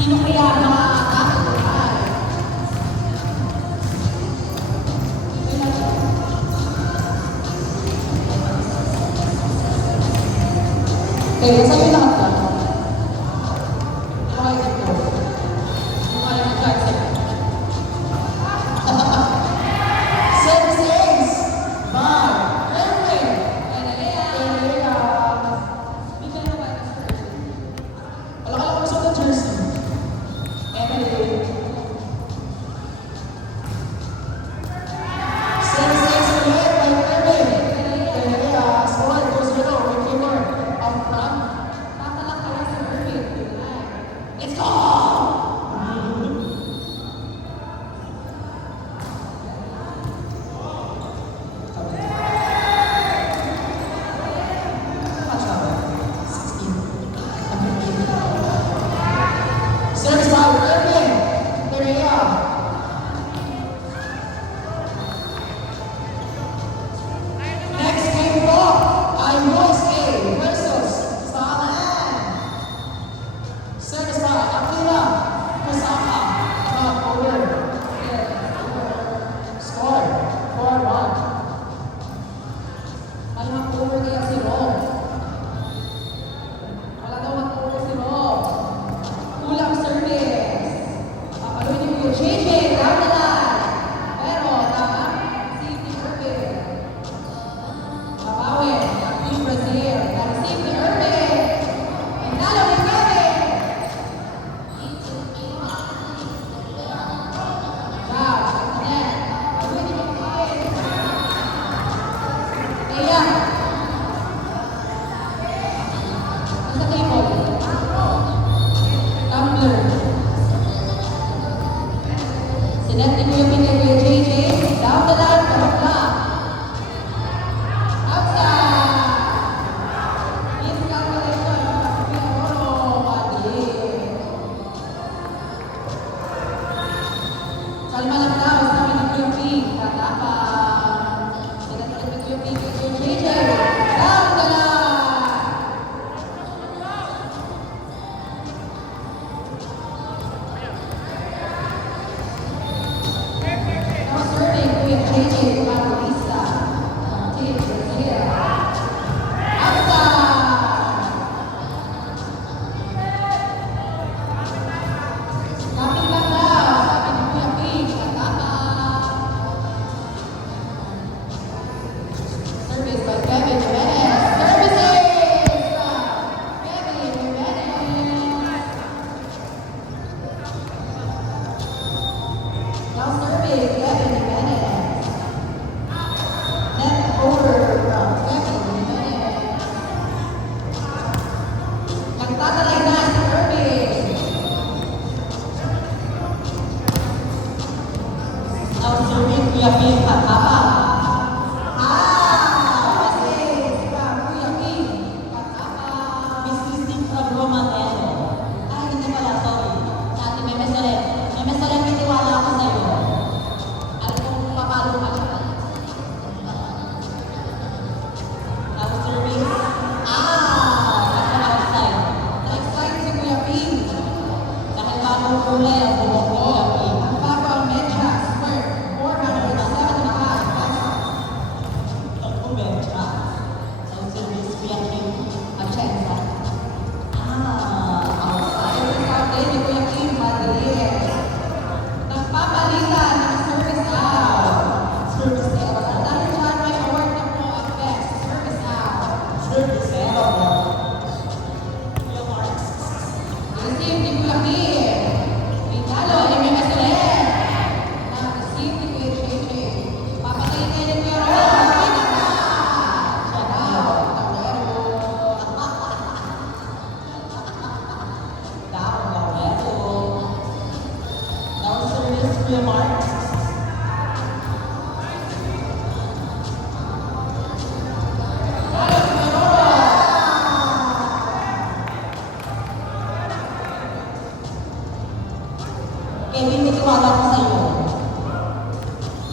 Sino kaya makakatulad? Okay, sa'yo lahat ba? Okay, dito. Okay, mag-try sa'yo. Services by Erwin. Elea. Bigyan na ba ito sa jersey? Wala ka lang gusto ng jersey. Emily. Services ulit by Erwin. Elea. Score goes below. Keeper. Up front. Tatalak kaya si Erwin. Let's go! Service by Erwin. Perea. Next game po ay USA versus Thailand. Service by Aquila Kusama. Over. Score 4-1. Malimang over kaya si Rob. Wala daw mag-over si Rob. Kulang service. Papaluin niyo yung JJ. Down the line. Pero tama. Safety Irvin. Babawin. Team Brazil. Dahil safety Irvin. Nalo ni Kevin. Wow. Net. Papaluin niyo yung Kevin. Kaya. Nasa table. Tumbler. Sinet ni Kuya Ping kay Kuya JJ. Down the line, pero block. Outside. Easy calculation. Kuya Oro. Mali. Kalma lang daw. Sabi ni Kuya Ping. Tatapang. Sinet ulit ni Kuya Ping kay Kuya JJ. Down the line. Now serving Kuya JJ Evangelista. Team Brazil. Outside. Kapit lang daw. Sabi ni Kuya Ping. Tatapang. Service by Kevin Jimenez. Services from Kevin Jimenez. Now serving Kevin Jimenez. Net over from Kevin Jimenez. Nagtatalay na si Irving. Now serving Kuya Ping Patapang. Services from Kuya Ping Patapang. Missing from Romanelo. Ay, hindi pala, sorry. Sa ating Meme Solen. Meme Solen, may tiwala ako sa'yo. Alam kong papalo ka siya. Now serving. Nasa outside. Na-excite si Kuya Ping. Dahil bagong kulay ang buhok ni Kuya Ping. Ang bago ang medyas worth 475 pesos. Kumedya. Now service Kuya Ping. Atienza. Outside. Service out din ni Kuya Ping Madrid. Nagpapalitan ng service out. Service error. Dahil dyan may award na po ang best service out. Service error. Kuya Marks. I-receive ni Kuya Ping. Pinalo ni Meme Solen. Na-receive ni Kuya JJ. Papatayin kayo ni Kuya Ron. Pinaka! Shout out. Tablero. Down, Laurero. Now service Kuya Marks. Kevin, may tiwala ko sa'yo.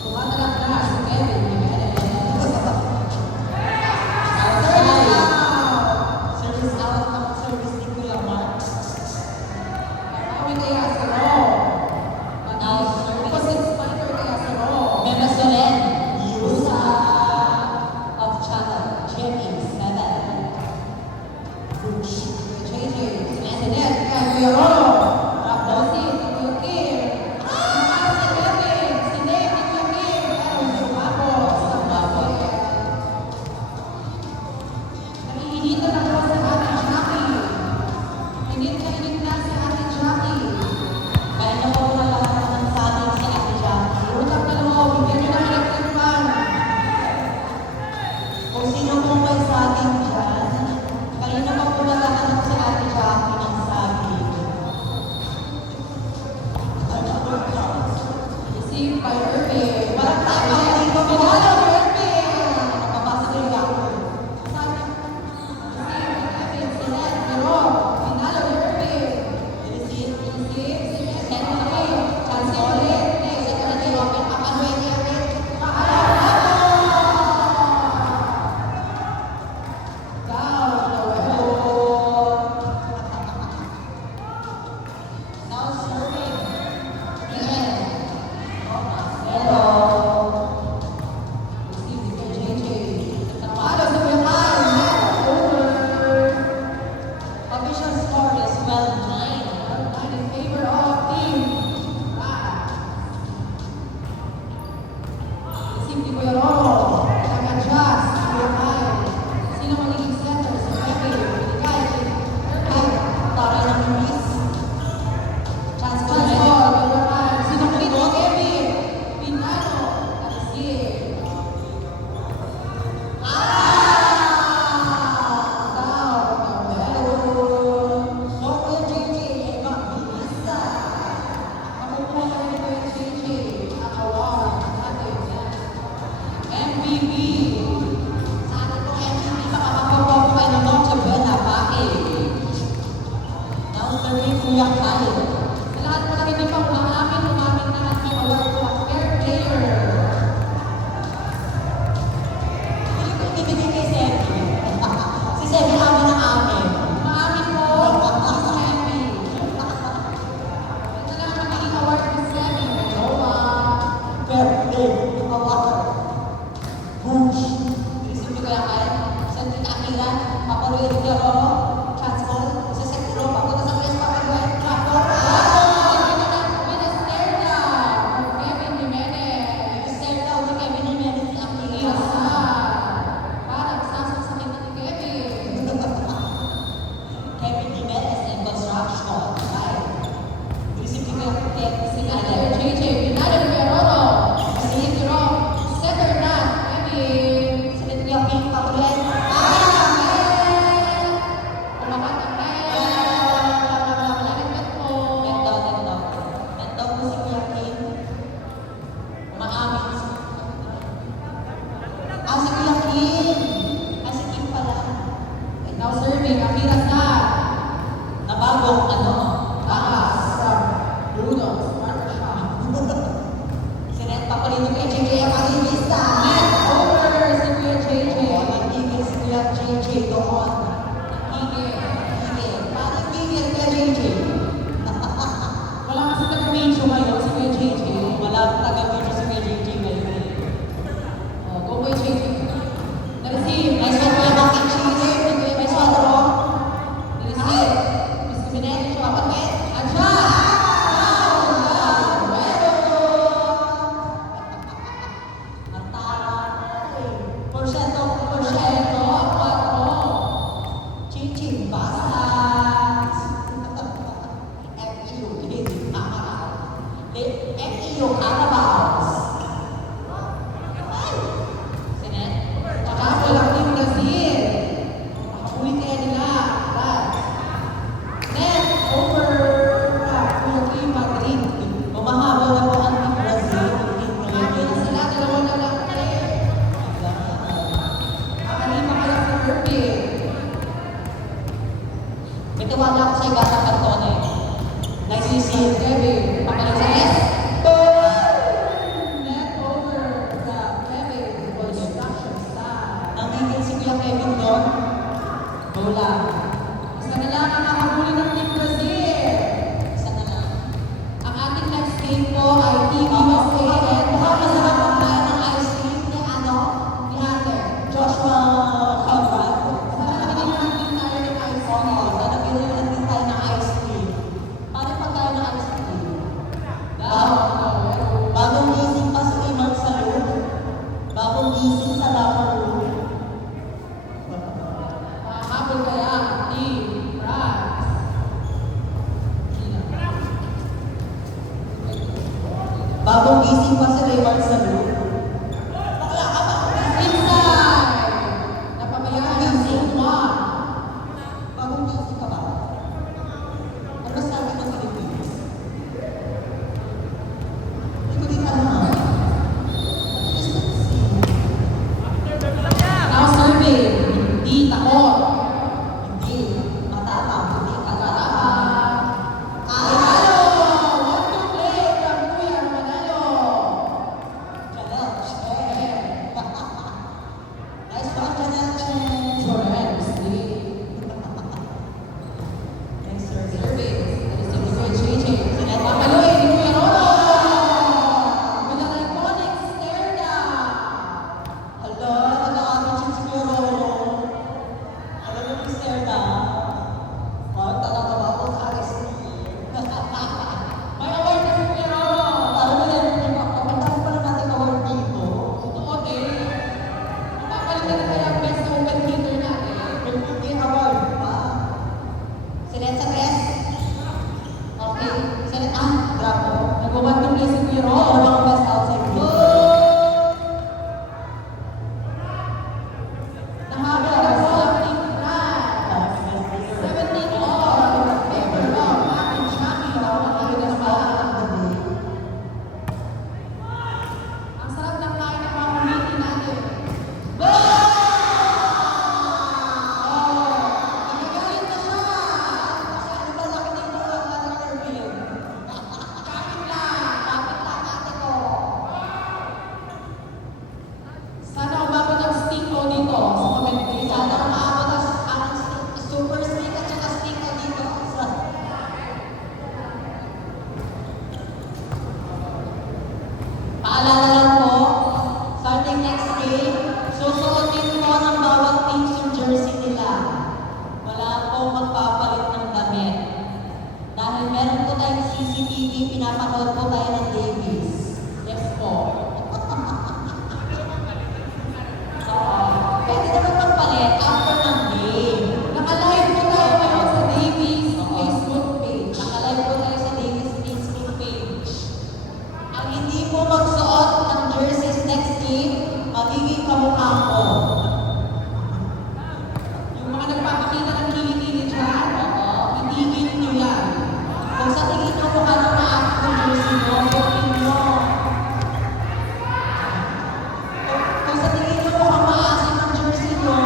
Tumatalak na si Kevin Jimenez. Service out ng service ni Kuya Marks. Pauwi kaya sa Ro. Now serving. Opposite spider kaya sa Ro. Meme Solen, Yusa of Channel, GMA 7. JJ. Sinet. Kaya Kuya Roro. Rosie. Kuya Kim. Mahal si Kevin. Sinet. Kuya Kim. Pero sumabot sa basket. Naiinitan ako sa ating Jackie. Init na si ating Jackie. Kaya na po lahat ng saging si Ate Jackie. Utang na loob. Bigyan nyo ng electric fan. Kung sino pong may saging dyan, kanina pa po naghahanap si Ate Jackie ng saging. Received by Irving. Walang takot dito. Pinalo ni Irving. Napapasok yung yakult. Now serving. Official score is 12-9. Tara ng Luis. Chance ko na no Kuya JJ, mag-bisa. MVP. Sa atin pong MVP, makakakuha po kayo ng Noche Buena, bakit? Now serving Kuya Kyle. Sa lahat po na hindi pa umamin na ang team award po ang fair player. Hindi ko ibibigay kay Sebi. Si Sebi amin na amin. Maamin po, Miss Emmy. Ito na ang magiging award ni Emmy. Birthday. Award. Bush. Receive ko kaya kaya. Saan din Akira? Papaluin ko Roro. Chance ko. Sa sekro. Papunta sa press papaluin. Trapor. Ministerna or Kevin Jimenez. Sir daw ni Kevin Jimenez si Akira. Parang sasaksakin na ni Kevin. Kevin Jimenez in construction. Right? Receive ko kaya si Alan. JJ, pinalo ni Roro. Receive ni Ro. Setter na, Kevin. Salit ko yung pink papaluin. Umakat ang Mel. Lalit mo. Ganda po si Kuya Kim. Umaamin. Si Kuya Kim. Si Kim pala. Now serving, Akira sa Nabagong taas from Bruno Barbershop. Sinet papalino kay JJ Evangelista. Net over si Kuya JJ. Nagigil si Kuya JJ doon. Higit. Parang gigil Kuya JJ. Wala kasi taga-major ngayon si Kuya JJ. Wala akong taga-video si Kuya JJ ngayon. Go Kuya JJ. Na-receive. Nice one, Kuya Mac and Cheese. Nice one, Ro. Na-receive. Miss Kusinet. Papakit. Adja. Ang taray. Porsyento. Porsyento. 4. Chiching basas. FEU, hindi Carabao. FEU Carabaos. Sinet. Tsaka walang Team Brazil. Makahuli kaya nila. Net over Kuya Kim Madrid. Bumahabol na po ang Team Brazil. Team Kaya na sila, dalawa na lang eh. Makalima kaya sa Irving. May tiwala ako sa Igata Cantone. Naisisip. Kevin. Pagaling sa S. Net over the Kevin construction side. Nangigil si Kuya Kevin doon. Bola. Isa na lang ang nakahuli ng Team Brazil. Isa na lang. Magsipa si Raymond sa loob. Bakla ka ba? Inside! Napabayaan ng zone 1. Bagong kasi ka ba? Ano sabi ng Philippines? Hindi ko din alam. Now serving. Hindi takot. Hindi. Matapang. Hindi katapang. Manalo! 1 to play from Kuya Manalo. Chanel Chen. Nice one, Chanel Chen. Correct. See? Nice service. Serving. That is the Kuya JJ. Papaloy ni Kuya Rolo. With an iconic stare down. Hala, nag-aamit si Kuya Rolo. Alam mo yung stare na? Talaga ako sa May award na si Kuya Rolo. Alam mo yan, papuntahan pa lang natin award dito. Totoo din. Mapapalitan na kaya ang best open hitter natin. Hindi award pa. Sinet sa tres. Okay. Sinet, bravo. Nag-1 to play si Kuya Oo, Rolo. mga best outside hitter. Nahabol ang Celtic Brand. 17 all in favor of Martin Shaki. Ang sarap ng kain ng mga community natin. Nagagalit na siya. Ano ba laki dito ang ating Erwin? Kapit lang. Bakit lang ate ko? Sana umabot ang stinko dito sa comment ko. Sana umaabot ang super stick at saka stick na dito. Paalala lang po, starting next game, susuotin po ng bawat teams yung jersey nila. Wala pong magpapalit ng damit. Dahil meron po tayong CCTV, pinapanood po tayo ng Davis. Yes po. Pwede naman magpalit after ng game. Naka-live po tayo ngayon sa Davies Facebook page. Nakalive po tayo sa Davis Facebook page. Ang hindi po magsuot ng jerseys next game, magiging kamukha ko. Yung mga nagpapakita ng kilikili dyan, itigil nyo yan. Kung sa tingin nyo mukha nung na-act ng jersey mo, suotin nyo. Kung sa tingin nyo mukhang maasim ng jersey nyo,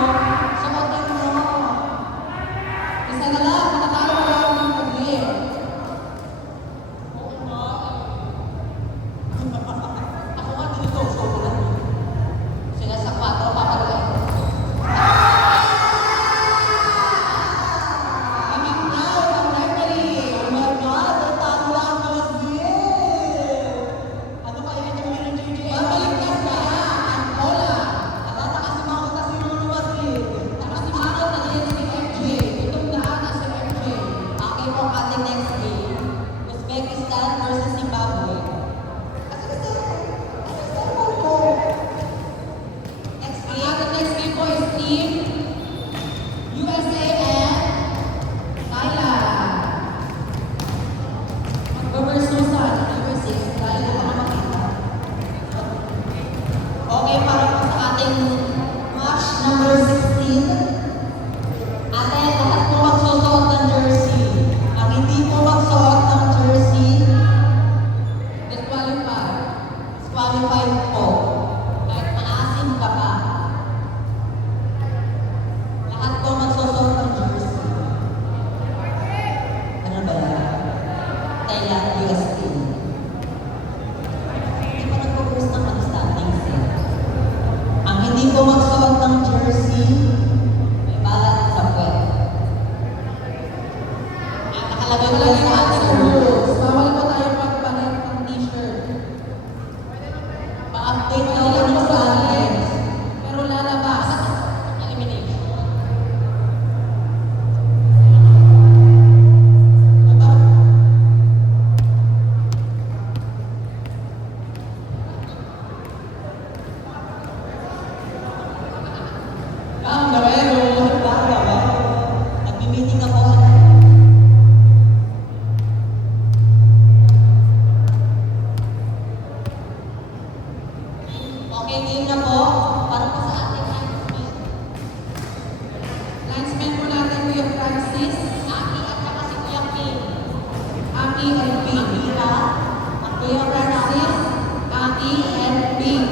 suotin nyo. Isa na lang, matatalo ko lang yung pag-live. Ako nga dito, suotin. Sila sa 4, papagay. Giving proud ang referee. Oh my God, ang talo lang ng Madrid. Ano kaya yung JJ? Babaliktad na ang bola. Nakasimangot na si Lulu Madrid. Nakasimangot na din si MJ. Itong daan na si MJ. Okay po ang ating next game. Uzbekistan versus Zimbabwe. Next Ang game. ating next game po is Team USA and Thailand. Magbabarsusan ang USA and Thailand. Okay, para po sa ating match number 16. Ate, lahat po magsusuot ng jersey. Ang hindi po magsuot ng jersey, Disqualified. disqualified po. Kahit maasim ka pa. Lahat po magsusuot ng jersey. Ano ba yan? Thailand, US team. Hindi pa nagpo-post ng ano standings eh. Ang hindi po magsuot ng jersey, may balat sa puwet. Ang nakalagay po Nakalagay sa sa ating ating rules. rules. Bawal po tayo magpalit ng t-shirt. Pa-update daw Pwede lang yung po sa standings. pero lalabas. Elimination. Ang gawero. Nagmi-meeting ako. Aki and Ping. Akira, Kuya Francis, Aki and Ping.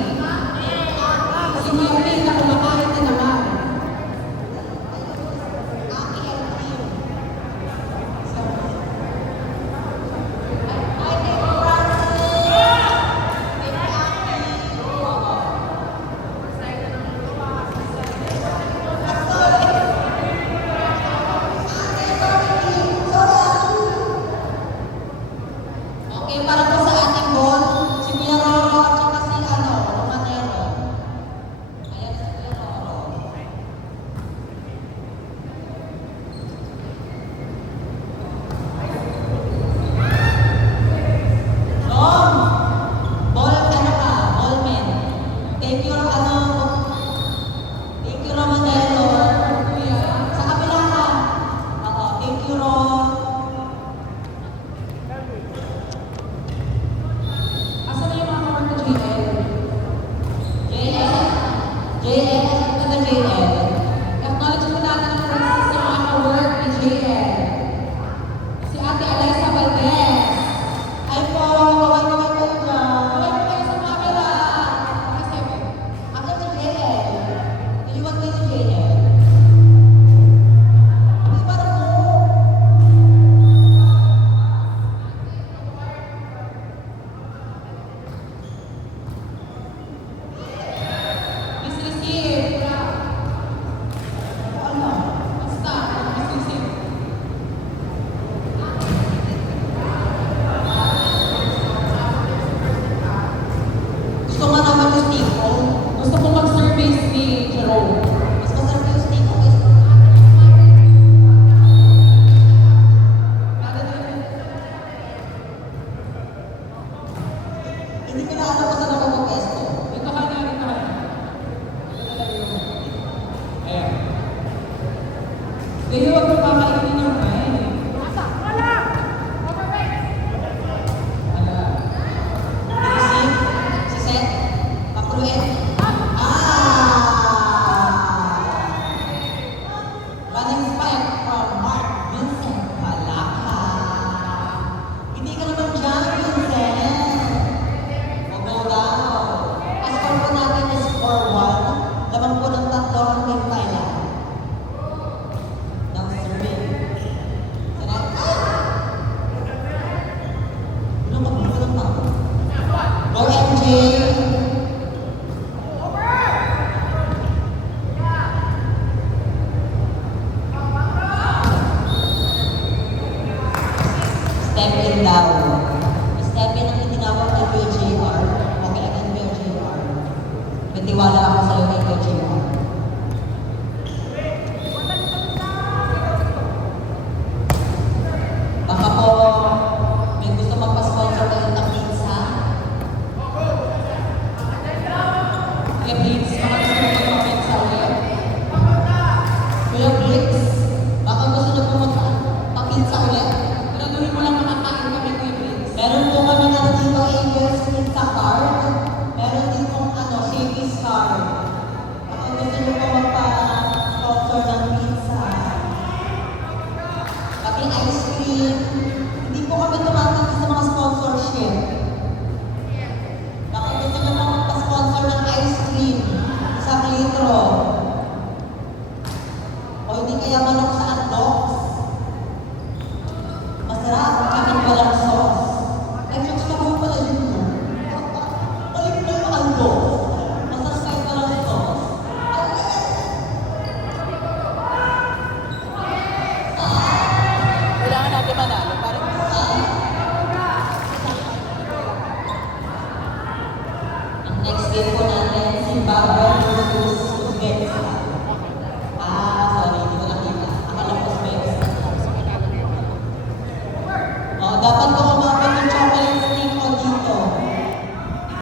Si Kuya Ping na kumakain na naman. Aki and Ping. Okay, para po sa ating ball, si Kuya Roro at saka si Romanero. Ayan si Kuya Roro. Rom! Ball, ano ka? Ballman. Thank you, Thank you, Romanelo. Kuya. Sa kabila ka. Oo, thank you, Rom. Asan na yung mga kawan ko, JL? JL. JL. Ito na JL. Acknowledge po natin ang presence ng mga ka-work ni JL. Si Ate Alyssa Valdez. Ay po, kaway-kaway kayo dyan. Kaway po kayo sa camera. Kasi, Ako si JL. Iliwag kayo si JL. Ay, parang mo. Miss Receive. Ano? Basta, Miss Receive. Gusto nga naman yung Steve-O. Gusto ko mag-service ni Jerome. Mas masarap yung Steve-O kaysa hindi ko na alam kung saan ako mag-pesto. Ito ka na, ito ka na. Ayan. Hindi, huwag mo kakainin yung kain. Ala. Si si Seth, Papruet. Running spike from Mark Vincent Palaka. Hindi ka naman dyan, Vincent. Huwag daw. Ang score po natin is 4-1. Lamang po ng tatlo ang Team Thailand. Ng serving. Sarap. Ano magbulo ng tao? Go MJ! Step in daw. Step in ang itinawag kay Kuya JR. Okay lang yan, Kuya JR. May tiwala ako sa'yo kay Kuya JR. Baka po may gusto magpa-sponsor kayo ng pizza. Kuya Blitz, baka gusto mo mag-pizza ulit. Kuya Blix, baka gusto niyo po magpa-pizza ulit. Graduhin mo lang makakain kami, Kuya Blitz. Meron po kami na dito Angel's Pizza Card. Meron din pong Shaky's Card. Baka gusto niyo po magpa-sponsor ng pizza. Pati ice cream. Hindi po kami tumatawag sa mga sponsorship. Baka gusto niyo po magpa-sponsor ng ice cream. Isang litro. O hindi kaya manok sa hotdogs. Masarap kahit walang sauce. Ay, jokes na po pala yun. No? Balik na yung hotdogs. Masarap kahit walang sauce. Kailangan natin manalo. Parang Ang next game po natin, Zimbabwe versus Uzbekistan. Sorry, hindi ko nakita. Akala ko Uzbekistan. Dapat ko